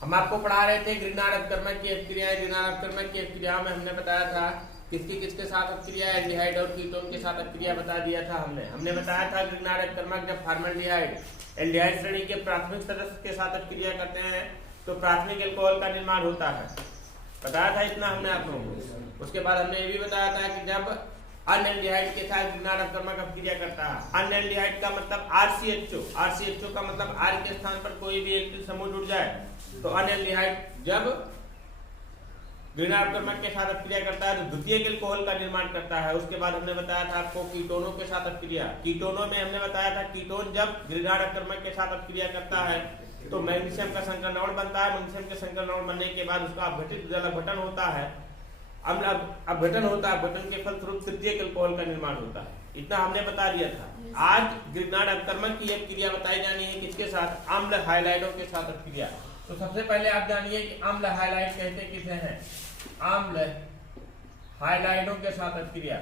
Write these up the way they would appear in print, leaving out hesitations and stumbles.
हम आपको पढ़ा रहे थे ग्रिग्नार्ड अपकर्मक की अभिक्रियाएं। ग्रिग्नार्ड अपकर्मक की अभिक्रियाओं में हमने बताया था किसके साथ अभिक्रिया, एल्डिहाइड और कीटोन के साथ अभिक्रिया बता दिया था हमने बताया था ग्रिग्नार्ड अपकर्मक जब फॉर्मल्डिहाइड एल्डिहाइड श्रेणी के प्राथमिक सदस्य के साथ अभिक्रिया करते हैं तो प्राथमिक अल्कोहल का निर्माण होता है। बताया था इतना हमने आप लोगों को। उसके बाद हमने ये भी बताया था कि जब अनएल्डिहाइड के साथ ग्रिग्नार्ड अपकर्मक अभिक्रिया करता है, अनएल्डिहाइड का मतलब RCHO, RCHO का मतलब R के स्थान पर कोई भी एल्किल समूह जुड़ जाए तो अनएल्डिहाइड जब ग्रिग्नार्ड अपकर्मक के साथ अभिक्रिया करता है तो द्वितीयक अल्कोहल का निर्माण करता है। उसके बाद हमने बताया था आपको कीटोनों के साथ अभिक्रिया। कीटोनों में हमने बताया था कीटोन जब ग्रिग्नार्ड अपकर्मक के साथ अभिक्रिया करता है तो मैग्नीशियम का संकरण बनता है। मैग्नीशियम के संकरण बनने के बाद उसका अपघटित जल अपघटन होता है। अपघटन होता है, अपघटन के फलस्वरूप तृतीयक अल्कोहल का निर्माण होता है। इतना हमने बता दिया था। आज ग्रिग्नार्ड अपकर्मक की एक क्रिया बताई जानी है किसके साथ, अम्ल हाइलाइडों के साथ अभिक्रिया। तो सबसे पहले आप जानिए कि अम्ल हाइलाइड कहते किसे हैं। अम्ल हाइलाइडों के साथ अभिक्रिया।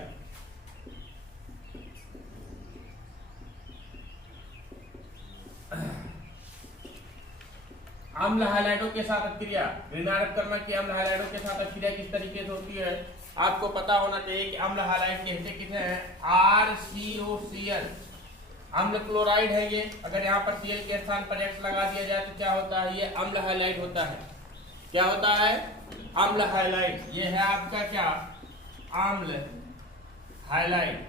अम्ल हाइलाइडों के साथ अभिक्रिया, ग्रिग्नार्ड अपकर्मक की अम्ल हाइलाइडों के साथ अभिक्रिया किस तरीके से होती है आपको पता होना चाहिए कि अम्ल हाइलाइड कहते किसे हैं, RCOCl। अम्ल क्लोराइड है ये। अगर यहाँ पर Cl के स्थान पर X लगा दिया जाए तो क्या होता है, ये अम्ल हाइलाइड होता है। क्या होता है, अम्ल हाइलाइड। ये है आपका क्या, अम्ल हाइलाइड।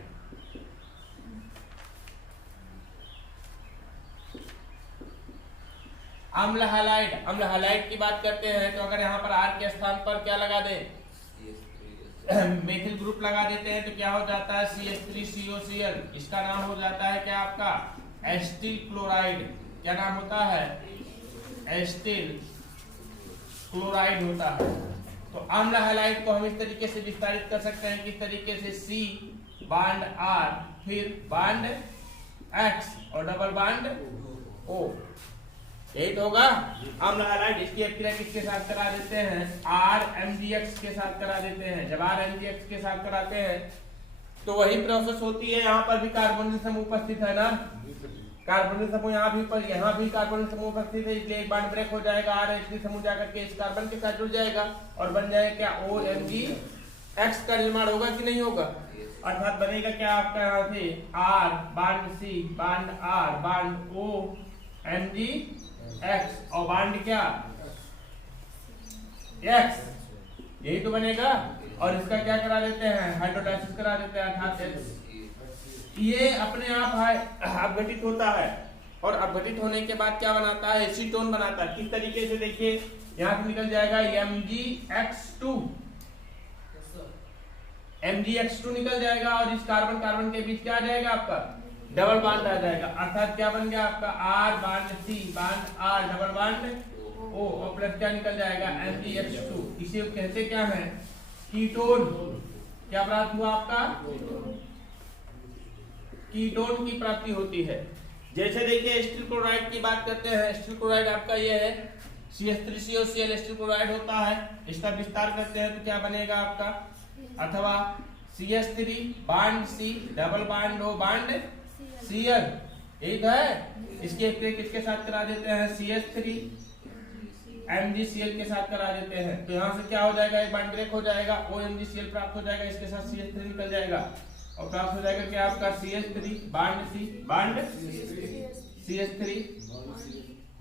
अम्ल हाइलाइड, अम्ल हाइलाइड की बात करते हैं तो अगर यहाँ पर R के स्थान पर क्या लगा दें, मेथिल ग्रुप लगा देते हैं तो क्या हो जाता है, CH3COCl। इसका नाम हो जाता है क्या आपका, एस्टिल क्लोराइड। क्या नाम होता है, एस्टिल क्लोराइड होता है। तो अम्ल हाइलाइड को हम इस तरीके से विस्तारित कर सकते हैं, किस तरीके से, C बांड R, फिर बांड X और डबल बांड O। यही तो होगा अम्ल हाइलाइड। इसकी अभिक्रिया किसके साथ करा देते हैं, RMgX के साथ करा देते हैं। जब RMgX के साथ कराते हैं तो वही प्रोसेस होती है। यहाँ पर भी कार्बोनिल समूह उपस्थित है ना, कार्बोनिल समूह यहाँ भी कार्बोनिल समूह उपस्थित है, इसलिए एक बांड ब्रेक हो जाएगा। RH समूह जाकर के इस कार्बन के साथ जुड़ जाएगा और बन जाएगा क्या, OMgX का निर्माण होगा कि नहीं होगा। अर्थात बनेगा क्या आपका, यहाँ से R bond C bond R bond OMgX और बांड क्या, X। यही तो बनेगा। और इसका क्या करा देते हैं, हाइड्रोलाइसिस करा देते हैं, अर्थात ये अपने आप अपघटित होता है और अपघटित होने के बाद क्या बनाता है, एसीटोन बनाता है। किस तरीके से, देखिए यहां से निकल जाएगा MgX2 निकल जाएगा और इस कार्बन कार्बन के बीच क्या आ जाएगा आपका, डबल बांड आ जाएगा। अर्थात क्या बन गया आपका, R bond C bond R double bond O और प्लस क्या निकल जाएगा, MgX2। इसे कहते क्या है, कीटोन। क्या प्राप्त हुआ आपका, कीटोन की प्राप्ति होती है। जैसे देखिए एस्टिल क्लोराइड की बात करते हैं। एस्टिल क्लोराइड आपका ये है CH3COCl एस्टिल क्लोराइड होता है। इसका विस्तार करते हैं तो क्या बनेगा आपका, अथवा CH3 bond C double bond O bond Cl। यही तो है। इसके अभिक्रिया किसके साथ करा देते हैं, CH3 MgCl के साथ करा देते हैं। तो यहाँ से क्या हो जाएगा, एक बांड ब्रेक हो जाएगा, OMgCl प्राप्त हो जाएगा, इसके साथ CH3 निकल जाएगा और प्राप्त हो जाएगा क्या आपका, CH3 bond C bond CH3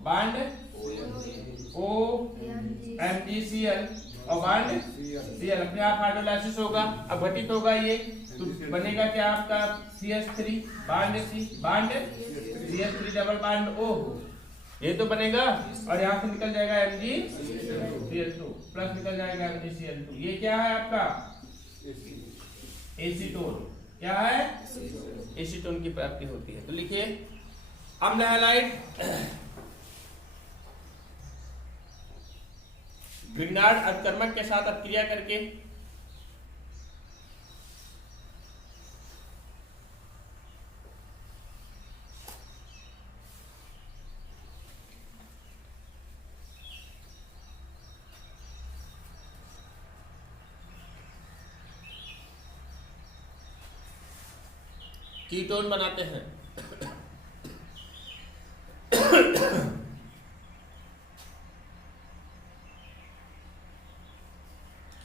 bond OMgCl और बांड Cl। अपने आप हाइड्रोलाइसिस होगा, अपघटित होगा ये, तो बनेगा क्या आपका, CH3 bond C bond CH3 double bond O। ये तो बनेगा और यहाँ से निकल जाएगा MgCl2 प्लस निकल जाएगा MgCl2। ये क्या है आपका, एसीटोन। क्या है, एसीटोन की प्राप्ति होती है। तो लिखिए अम्ल हैलाइड ग्रिग्नार्ड अपकर्मक के साथ अपक्रिया करके कीटोन बनाते हैं।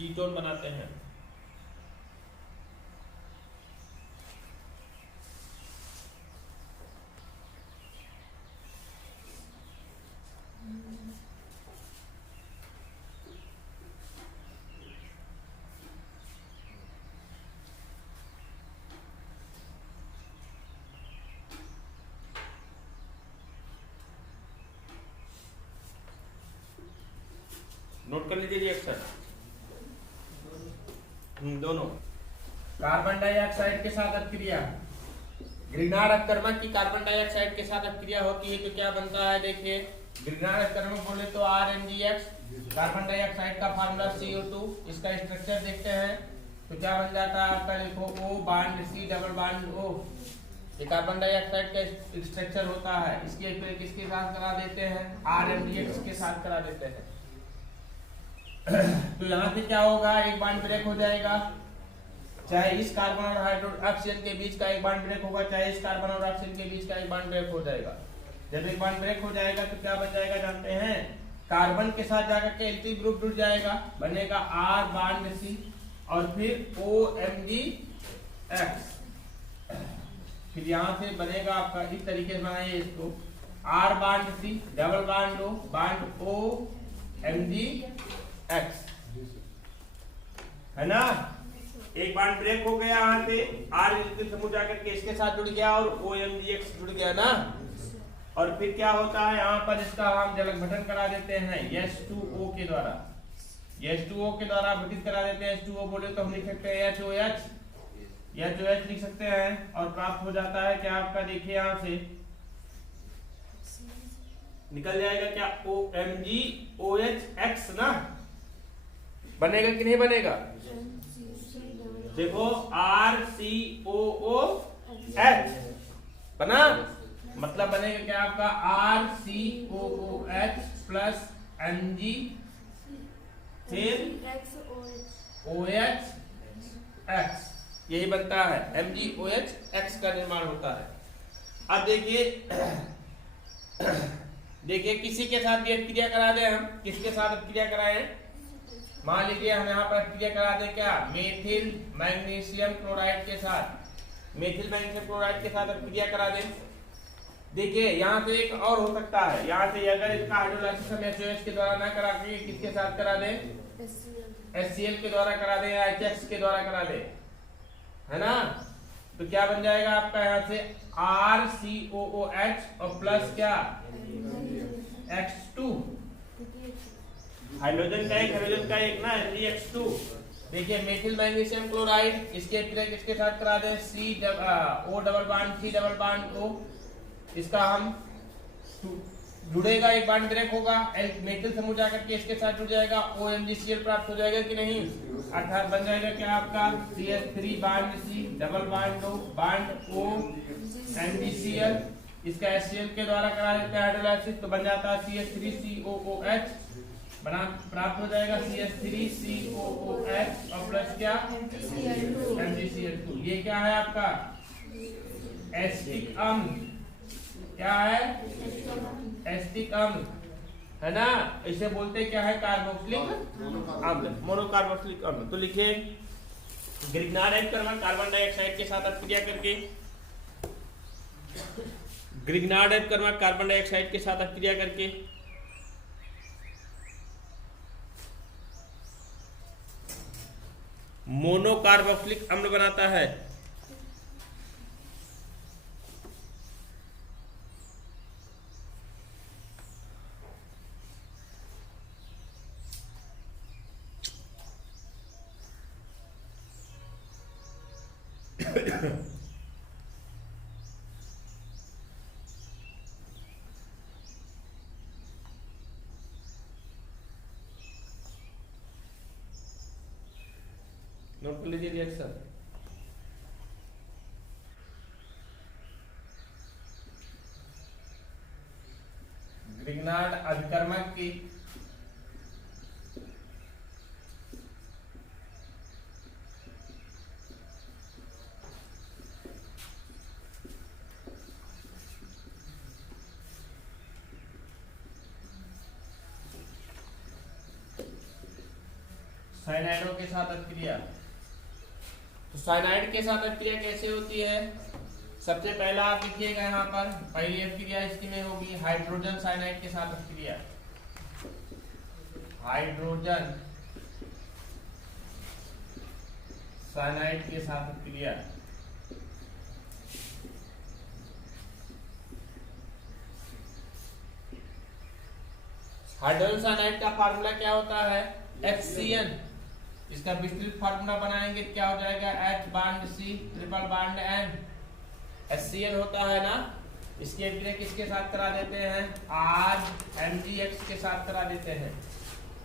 कीटोन बनाते हैं। नोट कर लीजिए रिएक्शन दोनों। कार्बन डाइऑक्साइड के साथ अपक्रिया, ग्रिग्नार्ड अपकर्मक की कार्बन डाइऑक्साइड के साथ अपक्रिया होती है तो क्या बनता है, देखिए ग्रिग्नार्ड अपकर्मक बोले तो RMgX, कार्बन डाइऑक्साइड का फार्मूला CO2, इसका स्ट्रक्चर देखते हैं तो क्या बन जाता है आपका, लिखो O bond C double bond O, ये कार्बन डाइऑक्साइड का स्ट्रक्चर होता है। इसके किसके साथ करा देते हैं, RMgX के साथ करा देते हैं। तो यहाँ से क्या होगा, एक बांड ब्रेक हो जाएगा, चाहे इस कार्बन और हाइड्रो ऑक्सीजन के बीच का एक बांड ब्रेक होगा, चाहे इस कार्बन और ऑक्सीजन के बीच का एक बांड ब्रेक हो जाएगा। जब एक बांड ब्रेक हो जाएगा तो क्या बन जाएगा जानते हैं, कार्बन के साथ जाकर के एल्किल ग्रुप जुड़ जाएगा, बनेगा R बांड C और फिर OMgX। फिर यहाँ से बनेगा आपका, इस तरीके से बनाइए इसको, R bond C double bond O bond OMgX, है ना। एक बांड ब्रेक हो गया, यहाँ से R एल्किल समूह जाकर के इसके साथ जुड़ गया और OMgX जुड़ गया ना। और फिर क्या होता है, यहाँ पर इसका हम जलक गठन करा देते हैं H2O के द्वारा, H2O के द्वारा गठित करा देते हैं। H2O बोले तो हम लिख सकते हैं HOH, HOH लिख सकते हैं और प्राप्त हो जाता है क्या आपका, देखिए यहाँ से निकल जाएगा क्या, OMgOHX ना, बनेगा कि नहीं बनेगा, देखो RCOOH बना, मतलब बनेगा क्या आपका RCOOH प्लस Mg फिर OHX, यही बनता है, MgOHX का निर्माण होता है। अब देखिए किसी के साथ भी अपक्रिया करा दे, हम किसके साथ अपक्रिया कराएं, मान लीजिए हम यहाँ पर अपक्रिया करा दे क्या, मेथिल मैग्नीशियम क्लोराइड के साथ, मेथिल मैग्नीशियम क्लोराइड के साथ अपक्रिया करा दें। देखिए यहाँ से एक और हो सकता है, यहाँ से अगर इसका हाइड्रोलाइसिस हम HOH के द्वारा ना करा के किसके साथ करा दें, HCl के द्वारा करा दें या HX के द्वारा करा दें, है ना। तो क्या बन जाएगा आपका, यहाँ से RCOOH और प्लस क्या X2, हाइड्रोजन का एक हाइड्रोजन का एक ना X2। देखिए मेथिल मैग्नीशियम क्लोराइड, इसके ब्रेक इसके साथ करा दें O double bond C double bond O, इसका हम जुड़ेगा, एक बांड ब्रेक होगा, मेथिल समूह जाकर के इसके साथ जुड़ जाएगा, OMgCl प्राप्त हो जाएगा कि नहीं, अर्थात बन जाएगा क्या आपका CH3 bond C double bond O bond OMgCl, इसका HCl के द्वारा करा देते हैं हाइड्रोलाइसिस तो बन जाता है CH3COOH, बना प्राप्त हो जाएगा CH3COOH और प्लस क्या MgCl2। ये क्या है आपका एसिटिक अम्ल, क्या है एसिटिक अम्ल, है ना। इसे बोलते क्या है, कार्बोक्सिलिक अम्ल, मोनोकार्बोक्सिलिक अम्ल। तो लिखिए ग्रिग्नार्ड अपकर्मक कार्बन डाइऑक्साइड के साथ अपक्रिया करके, ग्रिग्नार्ड अपकर्मक कार्बन डाइऑक्साइड के साथ अपक्रिया करके मोनोकार्बोक्सिलिक अम्ल बनाता है। नोट कर लीजिए रिएक्शन। ग्रिग्नार्ड अभिकर्मक की साइनाइडों के साथ अभिक्रिया। तो साइनाइड के साथ अभिक्रिया कैसे होती है? सबसे पहला आप लिखिएगा यहाँ पर, पहली अभिक्रिया इसकी में होगी हाइड्रोजन साइनाइड के साथ अभिक्रिया। हाइड्रोजन साइनाइड के साथ अभिक्रिया। हाइड्रोजन साइनाइड का फार्मूला क्या होता है? HCN। इसका विस्तृत फार्मूला बनाएंगे, क्या हो जाएगा? H bond C triple bond N। HCN होता है ना, इसकी अभिक्रिया किसके साथ करा देते हैं? RMgX के साथ करा देते हैं।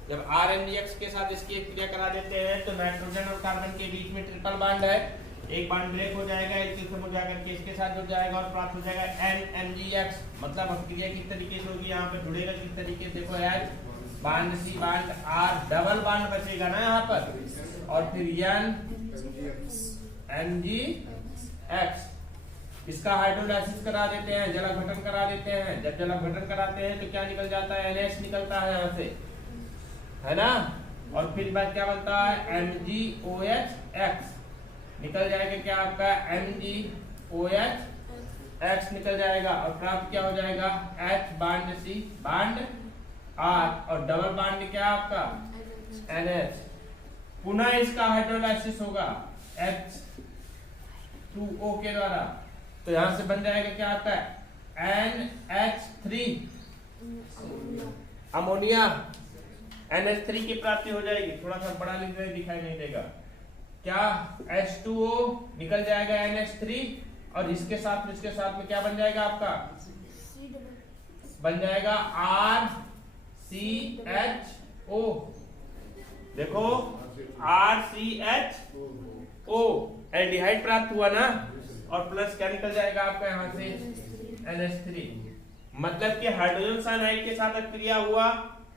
जब RMgX के साथ इसकी अभिक्रिया करा देते हैं तो नाइट्रोजन और कार्बन के बीच में ट्रिपल बांड है, एक बांड ब्रेक हो जाएगा, एक खत्म जाकर के इसके साथ जुड़ जाएगा और प्राप्त हो जाएगा NMgX। मतलब अभिक्रिया किस तरीके से होगी? यहाँ पर जुड़ेगा किस तरीके से? देखो H bond C bond R, double bond बचेगा ना यहाँ पर, और फिर NMgX। इसका हाइड्रोलाइसिस करा देते हैं, जलाभटन करा देते हैं। जब जलाभटन कराते हैं तो क्या निकल जाता है? NH निकलता है यहाँ से, है ना। और फिर बाद क्या बनता है? MgOH निकल जाएगा, क्या आपका? MgOH निकल जाएगा और प्राप्त क्या हो जाएगा? H bond C bond R और डबल बांड क्या आपका? NH। पुनः इसका हाइड्रोलाइसिस होगा H2O के द्वारा, तो यहां से बन जाएगा क्या आपका? NH3 ammonia. NH3 की प्राप्ति हो जाएगी। थोड़ा सा बड़ा लिख रहे, दिखाई नहीं देगा क्या? H2O निकल जाएगा NH3 और इसके साथ में क्या बन जाएगा आपका? बन जाएगा RCHO। देखो RCHO एल्डिहाइड प्राप्त हुआ ना, और प्लस क्या निकल जाएगा आपका यहाँ से? NH3। मतलब कि हाइड्रोजन साइनाइड के साथ अभिक्रिया हुआ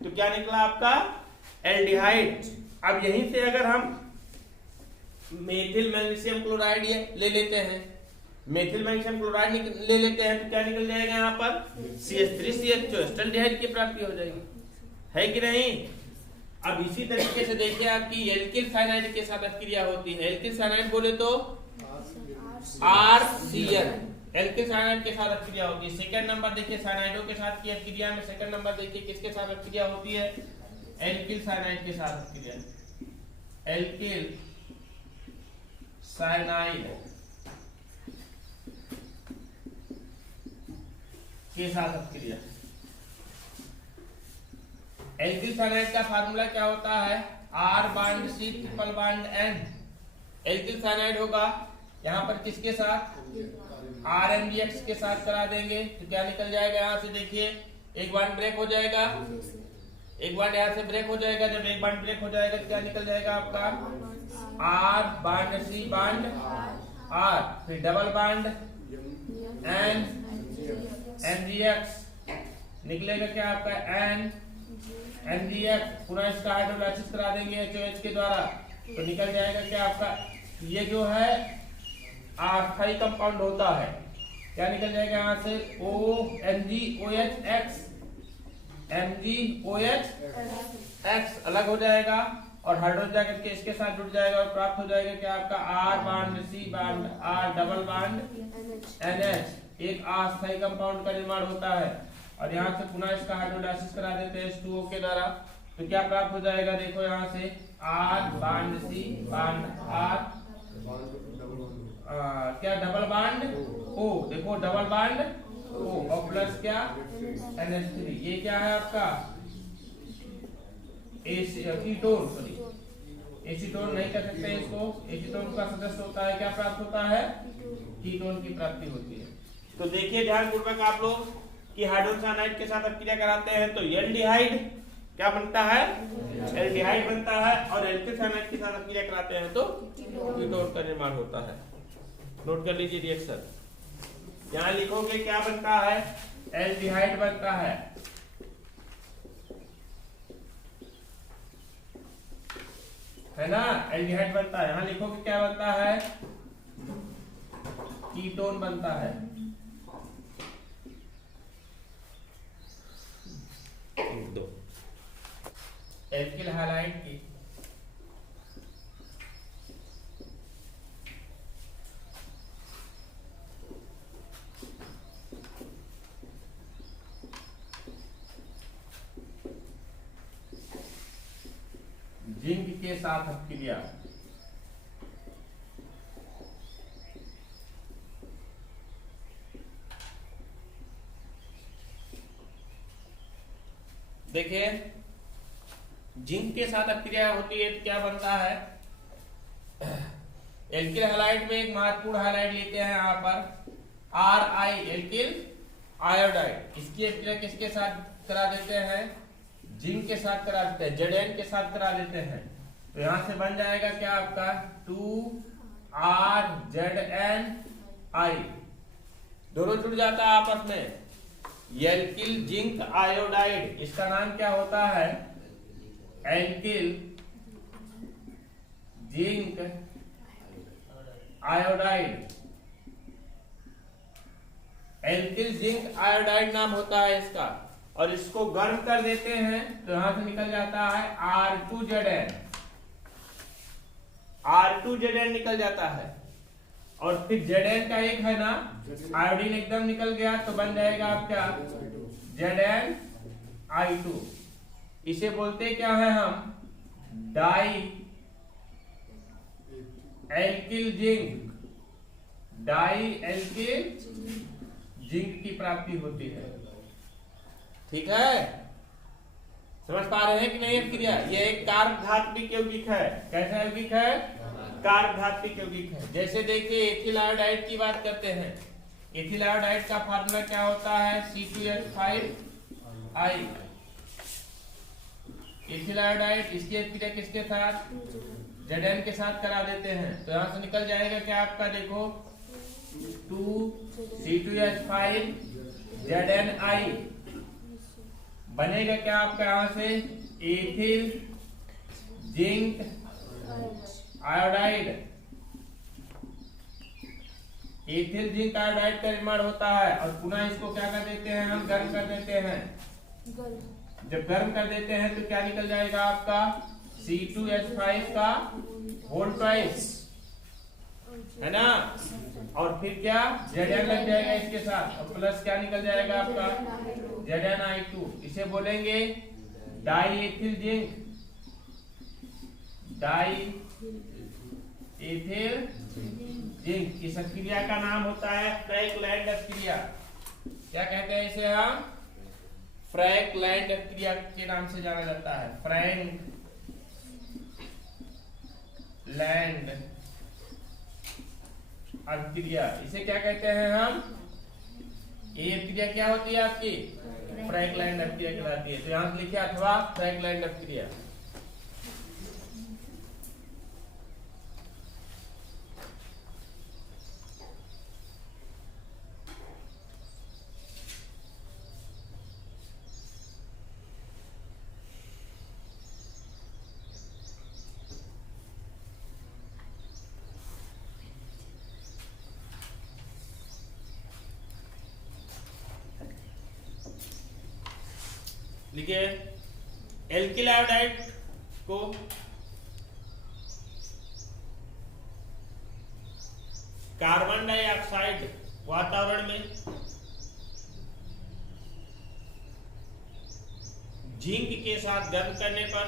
तो क्या निकला आपका? एल्डिहाइड। अब यहीं से अगर हम मेथिल मैग्नीशियम क्लोराइड ले लेते हैं, मेथिल मैग्नीशियम क्लोराइड ले लेते हैं तो क्या निकल जाएगा यहाँ पर? CH3CH2 एस्टल्डिहाइड की प्राप्ति हो जाएगी, है कि नहीं। अब इसी तरीके से देखिए आपकी एल्किल साइनाइड के साथ अभिक्रिया होती है। एल्किल साइनाइड बोले तो RCN, एल्किल साइनाइड के साथ अभिक्रिया होती है। सेकंड नंबर देखिए साइनाइडों के साथ की अभिक्रिया में, सेकंड नंबर देखिए किसके साथ अभिक्रिया होती है? एल्किल साइनाइड के साथ अभिक्रिया। एल्किल साइनाइड के साथ अभिक्रिया। एल्किल साइनाइड का फार्मूला क्या होता है? R bond C triple bond N। Alkyl cyanide होगा यहाँ पर किसके साथ? RMgX के साथ करा देंगे तो क्या निकल जाएगा यहाँ से? देखिए एक बांड ब्रेक हो जाएगा, एक बांड यहाँ से ब्रेक हो जाएगा। जब एक बांड ब्रेक हो जाएगा तो क्या निकल जाएगा आपका? R bond C bond R, फिर डबल बांड NMgX निकलेगा क्या आपका? NMgX। पुनः इसका हाइड्रोलाइसिस करा देंगे HOH के द्वारा तो निकल जाएगा क्या आपका? ये जो है अस्थायी कंपाउंड होता है, क्या निकल जाएगा यहाँ से? MgOHX। MgOHX अलग हो जाएगा और हाइड्रोजन जाकर के इसके साथ जुड़ जाएगा और प्राप्त हो जाएगा क्या आपका? R bond C bond R double bond NH। एक अस्थायी कंपाउंड का निर्माण होता है और यहाँ से पुनः इसका हाइड्रोलाइसिस करा देते हैं H2O के द्वारा तो क्या प्राप्त हो जाएगा? देखो यहाँ से R bond C bond R क्या डबल बांड O। देखो डबल बांड O और प्लस क्या? NH3। ये क्या है आपका? एसीटोन। सॉरी एसीटोन नहीं कह सकते इसको। एसीटोन का सदस्य होता है, क्या प्राप्त होता है? कीटोन की प्राप्ति होती है। तो देखिए ध्यानपूर्वक आप लोग कि हाइड्रोजन साइनाइड के साथ अभिक्रिया कराते हैं तो एल्डिहाइड क्या बनता है? एल्डिहाइड बनता है, और एल्किल साइनाइड के साथ अभिक्रिया कराते हैं तो कीटोन का निर्माण होता है। नोट कर लीजिए रिएक्शन। यहाँ लिखोगे क्या बनता है? एल्डिहाइड बनता है ना, एल्डिहाइड बनता है। यहाँ लिखोगे क्या बनता है? कीटोन बनता है। दो एल्किल हैलाइड की जिंक के साथ अपक्रिया। देखिए जिंक के साथ अपक्रिया होती है तो क्या बनता है, एल्किल हैलाइड में एक महत्वपूर्ण हैलाइड लेते हैं यहाँ पर Ri एल्किल आयोडाइड। इसकी अपक्रिया किसके साथ करा देते हैं, जिंक के साथ करा देते हैं, Zn के साथ करा देते हैं। तो यहां से बन जाएगा क्या आपका 2RZnI, दोनों जुड़ जाता है आपस में, एल्किल जिंक आयोडाइड। इसका नाम क्या होता है, alkyl zinc iodide. Alkyl zinc iodide नाम होता है इसका। और इसको गर्म कर देते हैं तो यहां से निकल जाता है R2Zn, R2Zn निकल जाता है। और फिर Zn का एक है ना, आयोडीन एकदम निकल गया तो बन जाएगा आपका ZnI2। इसे बोलते क्या है हम, dialkyl zinc, dialkyl zinc की प्राप्ति होती है। ठीक है, समझ पा रहे हैं कि नहीं क्रिया। ये एक कार्बधात्विक यौगिक है। कैसा यौगिक है, कार्बधात्विक यौगिक है। जैसे देखिए एथिल आयोडाइड की बात करते हैं, एथिल आयोडाइड का फार्मूला क्या होता है, C2H5I। एथिल आयोडाइड, इसकी अपक्रिया किसके साथ, Zn के साथ करा देते हैं तो यहां से निकल जाएगा क्या आपका, देखो 2C2H5ZnI बनेगा क्या आपका, यहां से ethyl zinc iodide. Ethyl zinc iodide का निर्माण होता है। और पुनः इसको क्या कर देते हैं, हम गर्म कर देते हैं। जब गर्म कर देते हैं तो क्या निकल जाएगा आपका, C2H5 का होल ट्वाइस, है ना। और फिर क्या, Zn लग जाएगा इसके साथ और प्लस क्या निकल जाएगा आपका, ZnI2। इसे बोलेंगे die ethyl zinc, die ethyl zinc. इस क्रिया का नाम होता है फ्रैंकलैंड क्रिया। क्या कहते हैं इसे हम, फ्रैंकलैंड क्रिया के नाम से जाना जाता है, फ्रैंकलैंड अभिक्रिया। इसे क्या कहते हैं हम, ये क्रिया क्या होती है आपकी, फ्रैंकलैंड अभिक्रिया कहलाती है। तो यहां लिखिए अथवा फ्रैंकलैंड अभिक्रिया। लिखिए एल्किल आयोडाइड को कार्बन डाइऑक्साइड वातावरण में जिंक के साथ गर्म करने पर,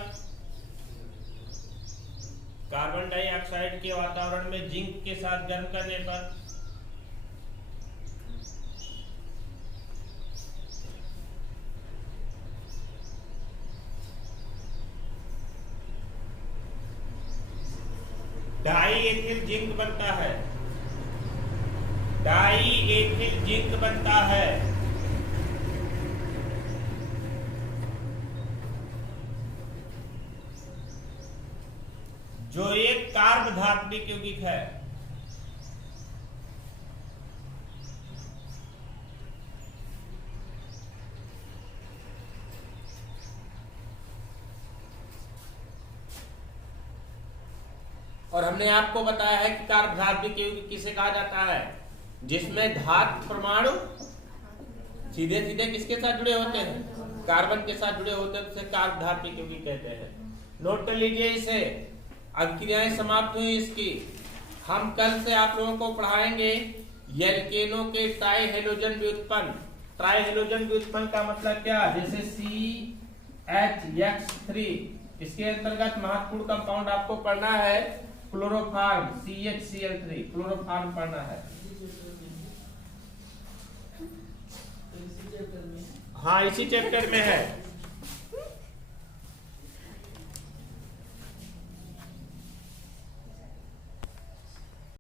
कार्बन डाइऑक्साइड के वातावरण में जिंक के साथ गर्म करने पर डाई एथिल जिंक बनता है, डाई एथिल जिंक बनता है। जो एक कार्बधात्विक यौगिक है। और हमने आपको बताया है कि कार्बधात्विक यौगिक किसे कहा जाता है, जिसमें धातु परमाणु सीधे सीधे किसके साथ जुड़े होते हैं, कार्बन के साथ जुड़े होते हैं, उसे कार्बधात्विक यौगिक कहते हैं। नोट कर लीजिए इसे। अभिक्रियाएं समाप्त हुई इसकी। हम कल से आप लोगों को पढ़ाएंगे एल्केनों के ट्राई हेलोजन व्युत्पन्न। ट्राई हेलोजन व्युत्पन्न का मतलब क्या, जैसे CHX3 इसके अंतर्गत महत्वपूर्ण कंपाउंड आपको पढ़ना है क्लोरोफॉर्म CHCl3, क्लोरोफॉर्म पढ़ना है। हाँ, इसी चैप्टर में है।